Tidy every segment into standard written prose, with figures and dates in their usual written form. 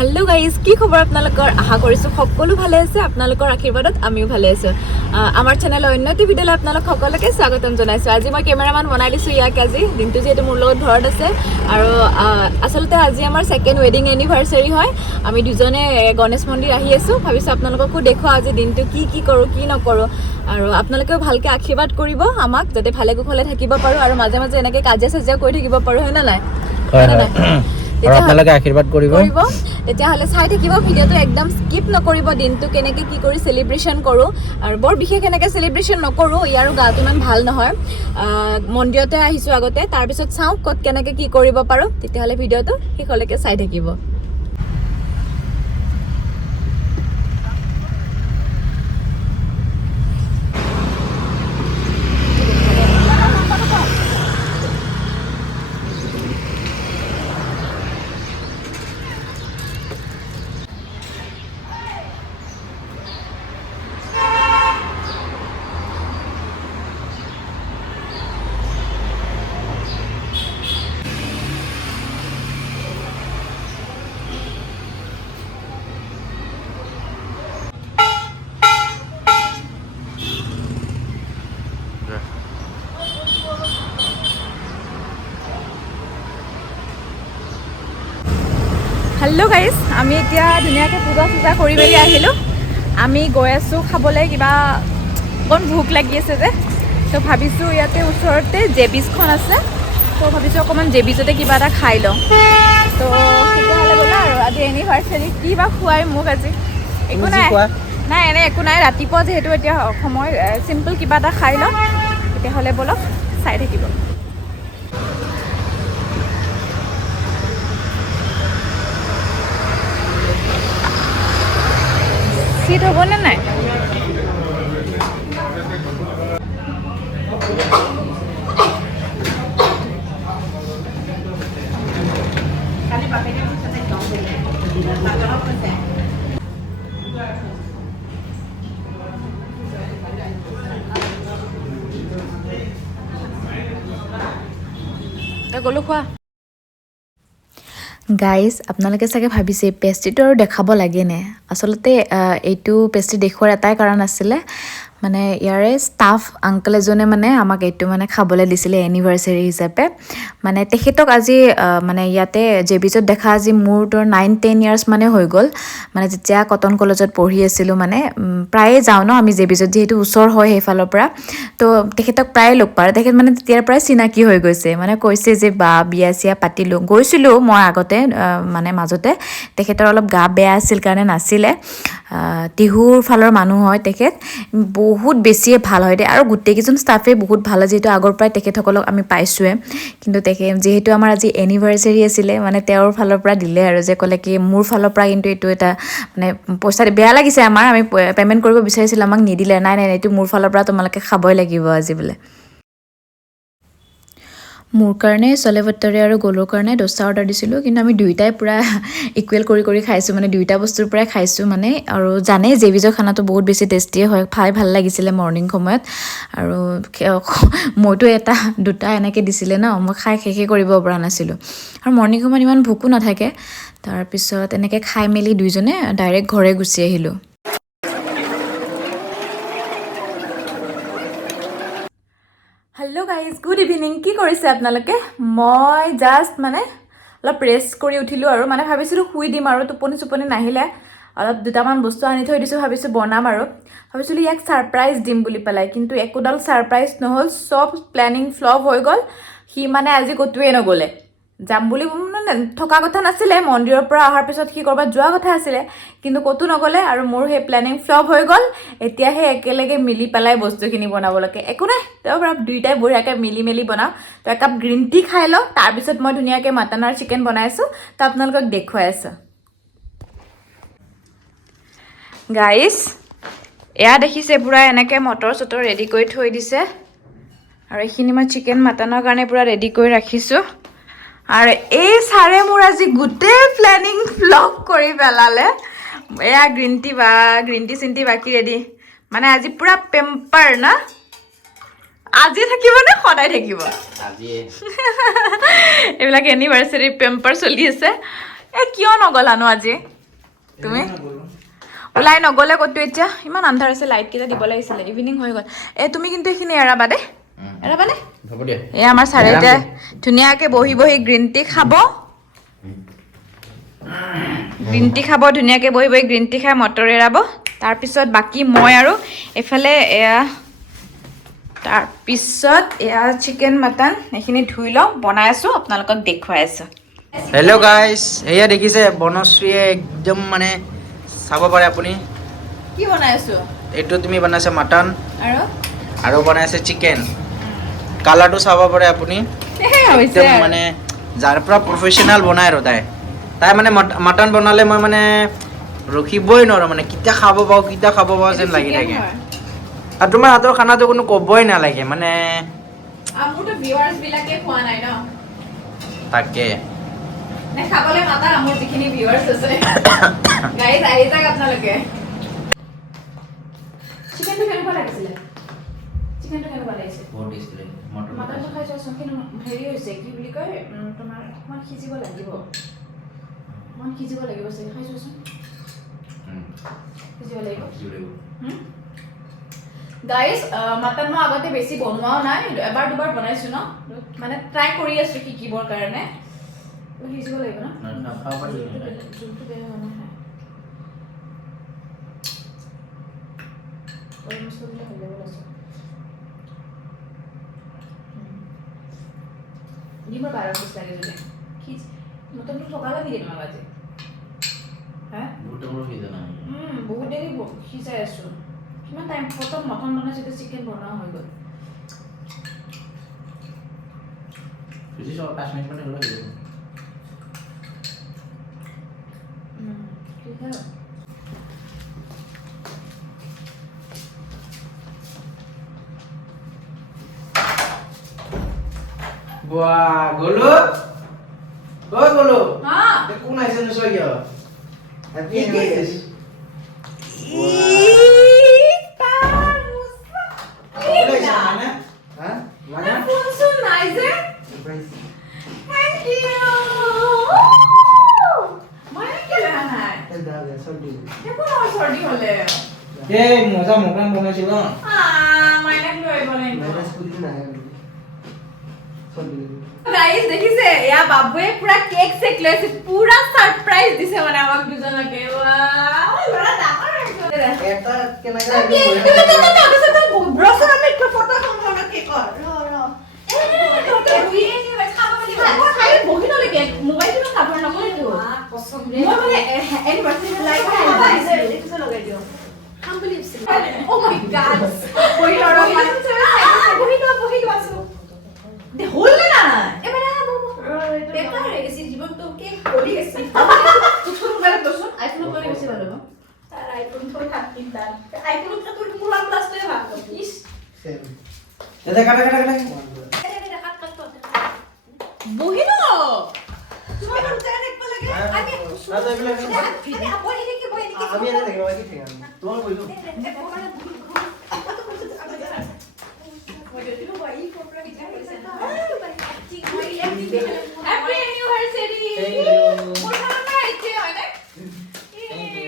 Hello guys কি খবৰ আপোনালোকৰ আশা কৰিছো সকলো ভালে আছে আপোনালোকৰ আশীৰ্বাদত আমিও ভালে আছো আমাৰ চেনেল অন্যটি ভিডিঅ'লৈ আপোনালোক সকলোকে স্বাগতম জনাইছো আজি মই কেমেৰামান বনাই দিছো ইয়াক আজি দিনটো যেটো মোৰ লগত ঘৰত আছে আৰু আসলতে আজি আমাৰ সেকেন্ড ওয়েডিং এনিভাৰ্সাৰি হয় আমি দুজনে গণেশ মন্দিৰ আহি আছো ভাবিছো আপোনালোককো দেখুৱা আজি দিনটো কি কৰো কি নকৰো আৰু আপোনালোকেও ভালকে আশীৰ্বাদ কৰিব আমাক যাতে ভালে কুশলে থাকিব পাৰো আৰু মাজে মাজে এনেকৈ কাজিয়া সাজিয়া কৰি থাকিব পাৰো হয় না নাই আৰু আপোনালোকে আশীৰ্বাদ কৰিব তেতিয়া হলে চাই থাকিব ভিডিওটো একদম স্কিপ নকৰিব দিনটো কেনেকৈ কি কৰি সেলিব্ৰেশন কৰো আৰু বৰ বিশেষ এনেকৈ সেলিব্ৰেশন নকৰো ইয়াৰো গাটো ইমান ভাল নহয় মন্দিৰতে আহিছো আগতে তাৰ পিছত চাও কত কেনেকৈ কি কৰিব পাৰো তেতিয়া হলে ভিডিওটো শেষলৈকে চাই থাকিব हेलो गाइस আমি এতিয়া ধুনিয়াকে পূজা কৰি বেলি আহিলো আমি গৈ আছো খাবলৈ কিবা কোন ভুক লাগি আছে যে তো ভাবিছো ইয়াতে ওচৰতে জেবিছখন আছে তো ভাবিছো অকমান জেবিছতে কিবা এটা খাই লওঁ তো তেতিয়াহ'লে বলা আৰু আজি এনিভাৰ্সাৰি কি বা খুৱাই মোক আজি একো নাই নাই এনে একো নাই ৰাতিপুৱা যেহেতু এতিয়া সময় সিম্পল কিবা এটা খাই লওঁ তেতিয়াহ'লে বলক চাই থাকিব সিট হ'ব নে নাই গলো খোৱা গাইজ আপোনালোকে চাগে ভাবিছে পেষ্ট্ৰিটো আৰু দেখাব লাগেনে আসলতে এইটো পেষ্ট্ৰি দেখুৱাৰ এটাই কাৰণ আছিলে মানে ইয়াৰে ষ্টাফ আংকল এজনে মানে আমাক এইটো মানে খাবলৈ দিছিলে এনিভাৰ্সাৰি হিচাপে মানে তেখেতক আজি মানে ইয়াতে জেবিজত দেখা আজি মোৰ তোৰ 9-10 ইয়াৰ্স মানে হৈ গ'ল মানে যেতিয়া কটন কলেজত পঢ়ি আছিলোঁ মানে প্ৰায়ে যাওঁ ন আমি জেবিজত যেহেতু ওচৰ হয় সেইফালৰ পৰা তো তেখেতক প্ৰায় লগ পাওঁ তেখেত মানে তেতিয়াৰ পৰাই চিনাকি হৈ গৈছে মানে কৈছে যে বা বিয়া চিয়া পাতিলোঁ গৈছিলোঁ মই আগতে মানে মাজতে তেখেতৰ অলপ গা বেয়া আছিল কাৰণে নাছিলে টিহুৰ ফালৰ মানুহ হয় তেখেত বহুত বেছিয়ে ভাল হয় দে আৰু গোটেইকেইজন ষ্টাফে বহুত ভাল যেহেতু আগৰ পৰাই তেখেতসকলক আমি পাইছোঁৱে কিন্তু যিহেতু আমাৰ আজি এনিভাৰ্সাৰি আছিলে মানে তেওঁৰ ফালৰ পৰা দিলে আৰু যে ক'লে কি মোৰ ফালৰ পৰা কিন্তু এইটো এটা মানে পইচা বেয়া লাগিছে আমাৰ আমি পে'মেণ্ট কৰিব বিচাৰিছিলোঁ আমাক নিদিলে নাই এইটো মোৰ ফালৰ পৰা তোমালোকে খাবই লাগিব আজি বোলে মোৰ কাৰণে চলে ভট্টাৰে আৰু গলৰ কাৰণে দোচা অৰ্ডাৰ দিছিলোঁ কিন্তু আমি দুইটাই পুৰা ইকুৱেল কৰি খাইছোঁ মানে দুইটা বস্তুৰ পৰাই খাইছোঁ মানে আৰু জানে জেবিজৰ খানাটো বহুত বেছি টেষ্টিয়ে হয় খাই ভাল লাগিছিলে মৰ্ণিং সময়ত আৰু মইতো এটা দুটা এনেকৈ দিছিলে ন মই খাই শেষে কৰিব পৰা নাছিলোঁ আৰু মৰ্ণিং সময়ত ইমান ভোকো নাথাকে তাৰপিছত এনেকৈ খাই মেলি দুইজনে ডাইৰেক্ট ঘৰে গুচি আহিলোঁ হেল্ল' গাইজ গুড ইভিনিং কি কৰিছে আপোনালোকে মই জাষ্ট মানে অলপ ৰেষ্ট কৰি উঠিলোঁ আৰু মানে ভাবিছিলোঁ শুই দিম আৰু টোপনি নাহিলে অলপ দুটামান বস্তু আনি থৈ দিছোঁ ভাবিছোঁ বনাম আৰু ভাবিছিলোঁ ইয়াক ছাৰপ্ৰাইজ দিম বুলি পেলাই কিন্তু একোডাল ছাৰপ্ৰাইজ নহ'ল চব প্লেনিং ফ্লপ হৈ গ'ল সি মানে আজি ক'তোৱে নগ'লে যাম বুলি মানে থকা কথা নাছিলে মন্দিৰৰ পৰা অহাৰ পিছত সি ক'ৰবাত যোৱা কথা আছিলে কিন্তু ক'তো নগ'লে আৰু মোৰ সেই প্লেনিং ফ্লপ হৈ গ'ল এতিয়াহে একেলগে মিলি পেলাই বস্তুখিনি বনাব লাগে একো নাই তেওঁ দুইটাই বঢ়িয়াকৈ মিলি বনাওঁ তো একাপ গ্ৰীণ টি খাই লওঁ তাৰপিছত মই ধুনীয়াকৈ মাটন আৰু চিকেন বনাইছোঁ তো আপোনালোকক দেখুৱাই আছোঁ গাইজ এয়া দেখিছে পুৰা এনেকৈ মটৰ চটৰ ৰেডি কৰি থৈ দিছে আৰু এইখিনি মই চিকেন মাটনৰ কাৰণে পুৰা ৰেডি কৰি ৰাখিছোঁ আৰু এই ছাৰে মোৰ আজি গোটেই প্লেনিং ফ্লপ কৰি পেলালে এয়া গ্ৰীণ টি চিন্টি বাকী ৰেডি মানে আজি পুৰা পেম্পাৰ না আজি থাকিব নে সদায় থাকিব আজি এইবিলাক এনিভাৰ্সাৰি পেম্পাৰ চলি আছে এ কিয় নগলানো আজি তুমি ওলাই নগ'লে ক'তো এতিয়া ইমান আন্ধাৰ আছে লাইট কেইটা দিব লাগিছিলে ইভিনিং হৈ গ'ল তুমি কিন্তু এইখিনি এৰাবা দেই এৰাবানে হ'ব দিয়া আমাৰ চাৰিটা ধুনীয়াকৈ বহি বহি গ্ৰীণ টি খাব ধুনীয়াকৈ বহি বহি গ্ৰীণ টি খাই মটৰ এৰাব তাৰপিছত বাকী মই আৰু এইফালে তাৰপিছত চিকেন মাটন এইখিনি ধুই লওঁ বনাই আছোঁ আপোনালোকক দেখুৱাই আছোঁ হেল্ল' গাইজ এয়া দেখিছে বনশ্ৰীয়ে একদম মানে চাব পাৰে আপুনি কি বনাই আছোঁ এইটো তুমি বনাইছে মাটন আৰু আৰু বনাইছে চিকেন কালাৰটো চাব পাৰে আপুনি একদম মানে যাৰ পৰা প্ৰফেশ্যনেল বনাই আৰু তাই মানে মাটন বনালে মই মানে ৰখিবই নোৱাৰোঁ মানে কেতিয়া খাব পাওঁ যেন লাগি থাকে আৰু তোমাৰ হাতৰ খানাটো কোনো ক'বই নালাগে মানে আমোৰতো ভিউৱাৰ্ছ বিলাকে খোৱা নাই ন তাকে নে খাবলৈ মাতা আমাৰ যিখিনি ভিউৱাৰ্ছ আছে গাইজ আহি যাওক আপোনালোকে চিকেনটো কেনেকুৱা লাগিছিলে বহুত টেষ্টি লাগে মাটনটো খাই চোৱাচোন কিন্তু হেৰি হৈছে কি বুলি কয় তোমাৰ অকণমান সিজিব লাগিব চাগে খাই চোৱাচোন সিজিব লাগিব গাইজ মাটন মই আগতে বেছি বনোৱাও নাই এবাৰ দুবাৰ বনাইছো ন মানে ট্ৰাই কৰি আছো শিকিবৰ কাৰণে সিজিব লাগিব ন জোলটো বেয়া হোৱা নাই গৰম মছলা হৈ যাব আছে দিমৰ 12 পিছ লাগে যদি খিজ মটনটো থকালে দি দিম আজি হা বহুত দেৰি সিজাই আছো কিমান টাইম প্ৰথম মটন বনাইছো এতিয়া চিকেন বনোৱা হৈ গ'ল ফিজি 5 মিনিট মানে হৈ যাব ঠিক আছে Wah, golo. Golo. হ্যাঁ কোন আইছে নসই গিয়া হ্যাপি এনিভার্সারি মজা মকন বনাইছিল গাইস দেখিছে ইয়া বাবুয়ে পুরা কেক সেক লৈছে পুরা সারপ্রাইজ দিছে মানে আমাক দুজনকে ওয়াও বড় ডাঙৰ এটা কেনেকা ব্ৰছৰ আমি একটা ফটো এখন কেক ৰ খাই বহি নলে মোবাইলটো কাভাৰ নকৰিতো মই মানে এনিভাৰ্সাৰি লাইক দেখিছ লগাই দিও Oh my god! বহি আছো দে হল না এবারে দেখা হয়ে গেছে জীবন তো কে পড়ে গেছে তুই মোবাইল দোসন আইফোন করে বেশি ভালো না তার আইফোন তো থাকি তার আইফোনটা তোর মুলা প্লাস তো ভালো ইস দাদা কাটা বহি না তোমার তো অনেক ভালো লাগে আগে দাদা এগুলা ফিরে আপন এদিকে বই এদিকে আমি এনে দেখো আগে ঠিক আছে তোমার বইলো Happy anniversary! Thank you.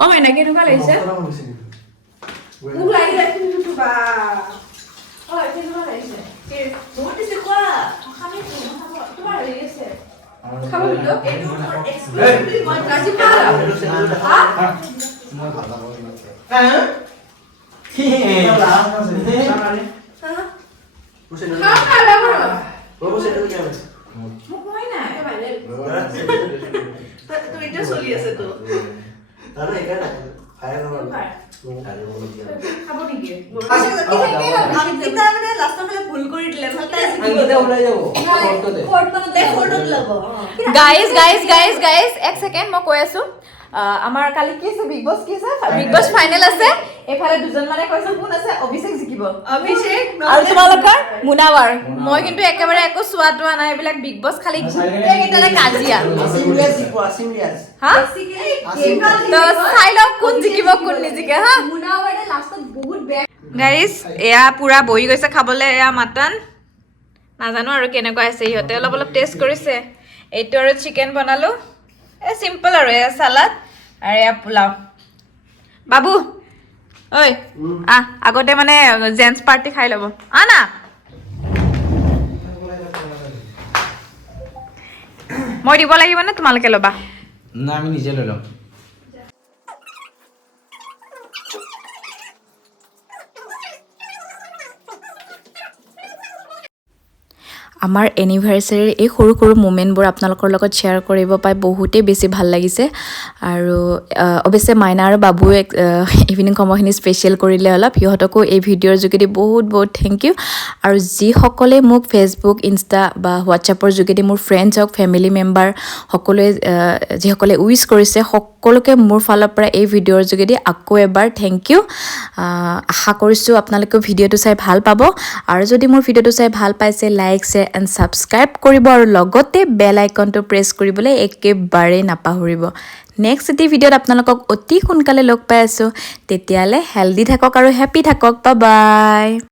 Oh my god, কেনেকুৱা লাগিছে? মোক লাগি আছে কিন্তু বা। হয়, কেনেকুৱা লাগিছে? বহুত দিছে কোৱা। খাবি খাব। তোমাৰ লাগি আছে। খাব দিলো। এইটো এক্সক্লুসিভলি মই কাজি পালা। হা? মই ভালো লাগছে। হ্যাঁ? কি? লাভ আছে। হ্যাঁ? বুঝছেন না? হ্যাঁ, লাভ। বাবু সেটা কি হবে? মোক কই না। ভাইরাল। তো এটা চলি আছে তো তাহলে এখানে না খায় না খাব নেকি অংকিতা মানে লাষ্টৰ ফালে ভুল কৰি দিলে ভাল তাই আঙ্গিতা ওলাই যাব ফটোতে ফটোত ল'ব গাইজ এক ছেকেণ্ড মই কৈ আছো আমাৰ কালি কি আছে বিগ বছ কি আছে বিগ বছ ফাইনেল আছে এফালে দুজন মানে কৈছে কোন আছে অভিষেক জিকিব অভিষেক আৰু তোমালোকৰ মুনাৱাৰ মই কিন্তু একেবাৰে একো চোৱা তোৱা নাই এইবিলাক বিগ বছ খালি গোটেইকেইটাৰে কাজিয়া হা তো চাই লওক কোন জিকিব কোন নিজিকে হা মুনাৱাৰে লাষ্টত বহুত বেয়া গাইজ এয়া পুৰা বহি গৈছে খাবলৈ এয়া মাটন নাজানো আৰু কেনেকুৱা আছে ইহঁতে অলপ অলপ টেষ্ট কৰিছে এইটো আৰু চিকেন বনালোঁ এই চিম্পল আৰু এয়া চালাড আৰু এয়া পোলাও বাবু ঐ আগতে মানে জেন্টছ পাৰ্টি খাই ল'ব না মই দিব লাগিব নে তোমালোকে ল'বা না আমি নিজে লৈ ল'ম আমাৰ এনিভাৰ্চাৰীৰ এই সৰু সৰু মুমেণ্টবোৰ আপোনালোকৰ লগত শ্বেয়াৰ কৰিব পাই বহুতেই বেছি ভাল লাগিছে আৰু অৱশ্যে মাইনা আৰু বাবুৱে ইভিনিং সময়খিনি স্পেচিয়েল কৰিলে অলপ সিহঁতকো এই ভিডিঅ'ৰ যোগেদি বহুত বহুত থেংক ইউ আৰু যিসকলে মোক ফেচবুক ইনষ্টা বা হোৱাটছএপৰ যোগেদি মোৰ ফ্ৰেণ্ডছ হওক ফেমিলি মেম্বাৰ সকলোৱে যিসকলে উইচ কৰিছে সকলোকে মোৰ ফালৰ পৰা এই ভিডিঅ'ৰ যোগেদি আকৌ এবাৰ থেংক ইউ আশা কৰিছোঁ আপোনালোকেও ভিডিঅ'টো চাই ভাল পাব আৰু যদি মোৰ ভিডিঅ'টো চাই ভাল পাইছে লাইক শ্বেয়াৰ এণ্ড ছাবস্ক্ৰাইব কৰিব আৰু লগতে বেল আইকনটো প্ৰেছ কৰিবলৈ একেবাৰেই নাপাহৰিব নেক্সট এটি ভিডিঅ'ত আপোনালোকক অতি সোনকালে লগ পাই আছোঁ তেতিয়ালৈ হেল্ডি থাকক আৰু হেপী থাকক বাই বাই